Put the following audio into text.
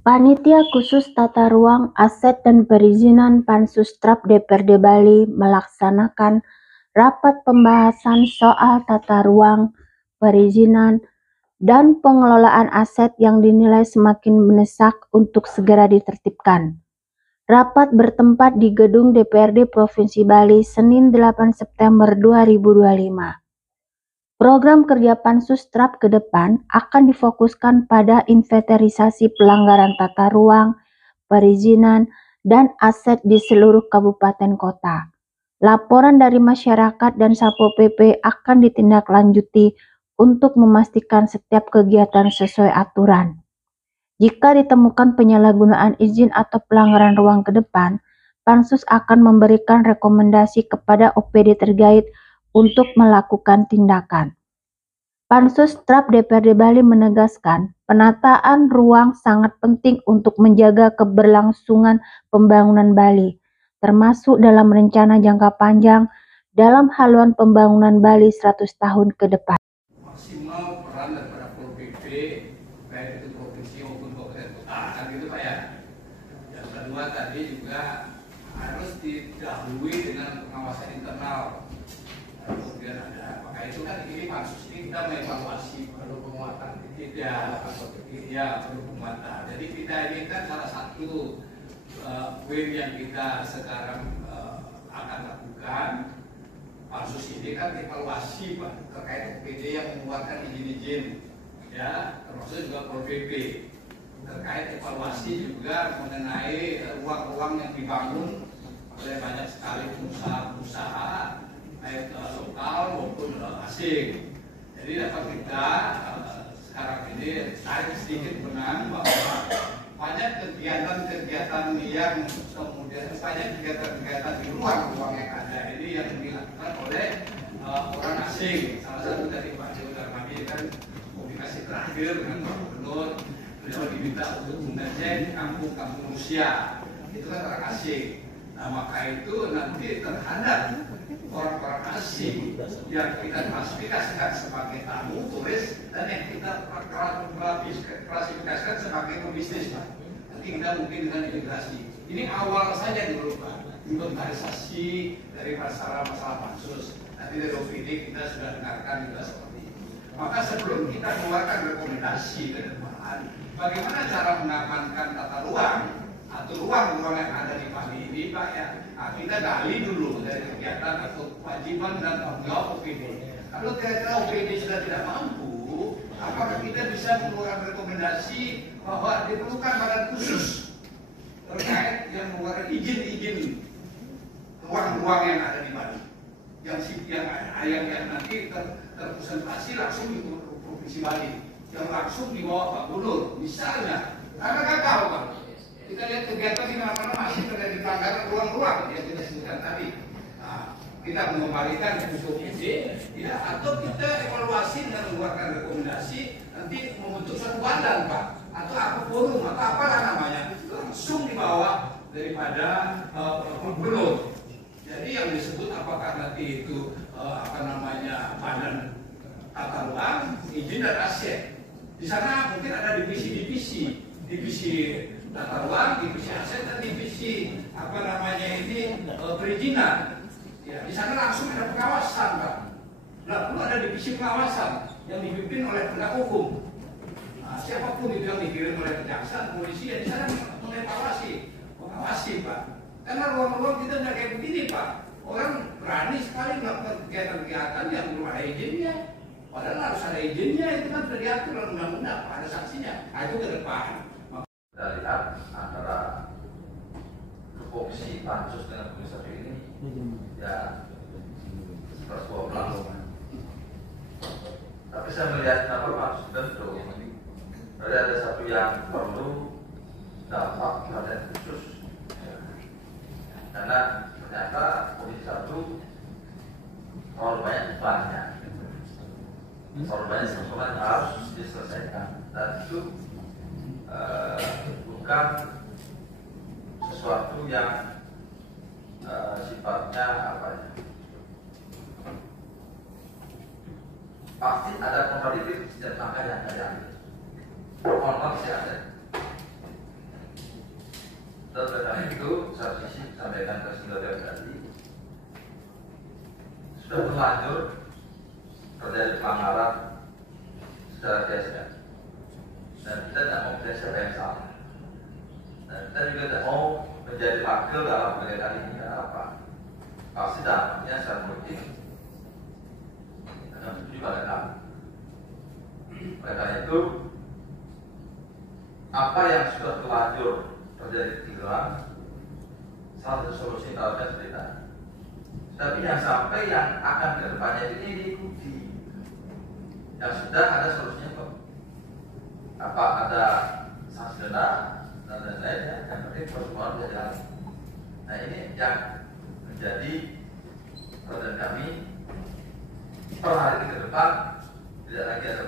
Panitia Khusus Tata Ruang, Aset dan Perizinan Pansus-Trap DPRD Bali melaksanakan rapat pembahasan soal tata ruang, perizinan, dan pengelolaan aset yang dinilai semakin mendesak untuk segera ditertibkan. Rapat bertempat di Gedung DPRD Provinsi Bali, Senin 8 September 2025. Program kerja Pansus-Trap ke depan akan difokuskan pada inventarisasi pelanggaran tata ruang, perizinan, dan aset di seluruh kabupaten kota. Laporan dari masyarakat dan Satpol PP akan ditindaklanjuti untuk memastikan setiap kegiatan sesuai aturan. Jika ditemukan penyalahgunaan izin atau pelanggaran ruang ke depan, Pansus akan memberikan rekomendasi kepada OPD terkait untuk melakukan tindakan. Pansus-Trap DPRD Bali menegaskan, penataan ruang sangat penting untuk menjaga keberlangsungan pembangunan Bali, termasuk dalam rencana jangka panjang dalam haluan pembangunan Bali 100 tahun ke depan. Maksimal peran daripada Pol PP, baik itu provinsi maupun kabupaten kota, kan gitu Pak ya. Yang kedua tadi juga harus didahului dengan pengawasan internal. Kemudian ada, maka itu kan ini pansus ini kita mengevaluasi perlu penguatan tidak, ya perlu penguatan. Jadi kita ini kan salah satu win yang kita sekarang akan lakukan. Pansus ini kan evaluasi Pak terkait OPD yang mengeluarkan izin-izin, ya termasuk juga Pol PP terkait evaluasi juga mengenai ruang-ruang yang dibangun oleh banyak sekali pengusaha-pengusaha baik lokal maupun asing. Jadi dapat kita sekarang ini tarik sedikit benang bahwa banyak kegiatan-kegiatan yang kemudian banyak kegiatan-kegiatan di luar ruang yang ada ini yang dilakukan oleh orang asing. Salah satu dari Pak Joko Darmadi kan komunikasi terakhir dengan Pak Gubernur, beliau diminta untuk mengecek kampung-kampung Rusia, itu kan orang asing. Nah maka itu nanti terhadap orang-orang asing yang kita klasifikasikan sebagai tamu, turis, dan yang kita klasifikasikan sebagai pebisnis Pak. Nanti kita mungkin dengan integrasi. Ini awal saja dulu Pak, inventarisasi dari masalah-masalah pansus. Nanti dari OPD kita sudah dengarkan juga seperti itu. Maka sebelum kita keluarkan rekomendasi ke depan, bagaimana cara mengamankan tata ruang atau ruang-ruang yang ada di Bali ini Pak ya. Nah, kita gali dulu dari kegiatan atau kewajiban dan tanggung jawab OPD. Kalau kira-kira OPD sudah tidak mampu, apakah kita bisa mengeluarkan rekomendasi bahwa diperlukan badan khusus terkait yang mengeluarkan izin-izin ruang-ruang yang ada di Bali, yang nanti terpresentasi langsung di Provinsi Bali, yang langsung dibawa Pak Gubernur, misalnya, karena gagal Pak. Kita lihat kegiatan di mana-mana masih terjadi pelanggaran ruang-ruang yang kita sebutkan tadi. Nah, kita mengembalikan ke OPD, ya, atau kita evaluasi dan mengeluarkan rekomendasi, nanti membentuk suatu badan Pak, atau apa forum, atau apalah namanya, langsung dibawa daripada Gubernur. Jadi yang disebut apakah nanti itu badan tata ruang, izin dan aset. Di sana mungkin ada divisi tata ruang, divisi aset dan divisi perizinan. Ya, di sana langsung ada pengawasan Pak. Nah, perlu ada divisi pengawasan yang dipimpin oleh penegak hukum. Nah, siapapun itu yang dikirim oleh kejaksaan, polisi, ya di sana mengevaluasi, mengawasi Pak. Karena ruang-ruang kita nggak kayak begini Pak. Orang berani sekali melakukan kegiatan-kegiatan yang belum ada izinnya. Padahal harus ada izinnya, itu kan sudah diatur dalam undang-undang, ada sanksinya. Nah, itu ke depan. Kita lihat antara fungsi pansus dengan komisaris ini ya sebuah pelanggaran. Tapi saya melihat kenapa pansus bentuk berarti ada satu yang perlu dampak perhatian khusus ya. Karena ternyata komisi satu korbannya banyak semuanya harus diselesaikan dan itu bukan sesuatu yang sifatnya pasti ada kompetitif setiap langkah yang ada. Mohon maaf sih ada. Karena itu satu sisi sampaikan ke Singapura tadi sudah terlanjur terjadi pelanggaran secara biasa, dan kita tidak mau menjadi siapa yang salah, dan kita juga tidak mau menjadi wakil dalam penegakan ini. Apa pasti dampaknya secara politik akan setuju pada kami. Oleh karena itu, apa yang sudah terlanjur terjadi di Gelang, salah satu solusi tawarkan seperti tadi. Tapi yang sampai yang akan ke depannya ini diikuti. Yang sudah ada solusinya kok. Apa ada sanksi denda dan lain-lainnya, yang penting pertemuan bisa jalan. Nah ini yang menjadi perhatian kami per hari ke depan, tidak lagi ada